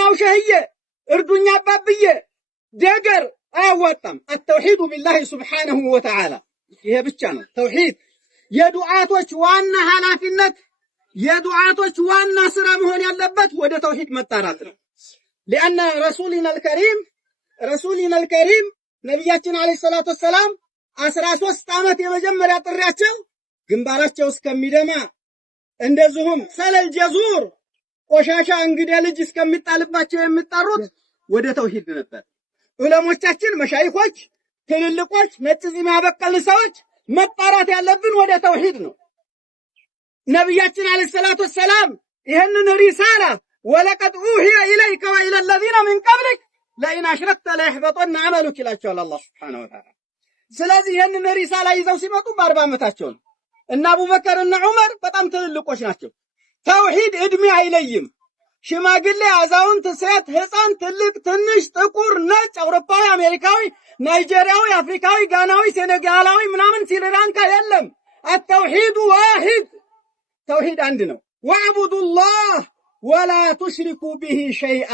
ደህናው ሸህዬ እርዱኛ አባብዬ ደገር አያዋጣም። التوحيد بالله سبحانه وتعالى ይሄ ብቻ ነው ተውሂድ። የዱዓቶች ዋና ኃላፊነት የዱዓቶች ዋና ስራ መሆን ያለበት ወደ ተውሂድ መጣራት ነው። لأن رسولنا الكريم ነብያችን አለይሂ ሰላቱ ወሰላም 13 ዓመት የመጀመሪያ ጥሪያቸው ግንባራቸው እስከሚደማ እንደዚሁም ሰለል ጀዙር ቆሻሻ እንግዳ ልጅ እስከሚጣልባቸው የሚጣሩት ወደ ተውሂድ ነበር። ዑለሞቻችን መሻይኾች ትልልቆች ነጭ ጺም ያበቀልን ሰዎች መጣራት ያለብን ወደ ተውሂድ ነው። ነብያችን አለይሂ ሰላቱ ወሰላም ይሄንን ሪሳላ ወለቀድ ኡሂየ ኢለይከ ወኢለ الذين من قبلك ለኢን አሽረክተ ለይሕበጠነ ዐመሉክ ይላቸዋል አላህ ሱብሓነሁ ወተዓላ። ስለዚህ ይሄንን ሪሳላ ይዘው ሲመጡ በ40 ዓመታቸው ነው። እና አቡበከር እና ዑመር በጣም ትልልቆች ናቸው። ተውሂድ እድሜ አይለይም። ሽማግሌ፣ አዛውንት፣ ሴት፣ ህፃን፣ ትልቅ፣ ትንሽ፣ ጥቁር፣ ነጭ፣ አውሮፓዊ፣ አሜሪካዊ፣ ናይጄሪያዊ፣ አፍሪካዊ፣ ጋናዊ፣ ሴኔጋላዊ ምናምን ስሪላንካ የለም። التوحيد واحد ተውሂድ አንድ ነው። ወዕቡዱላህ ወላ ቱሽሪኩ ቢሂ ሸይአ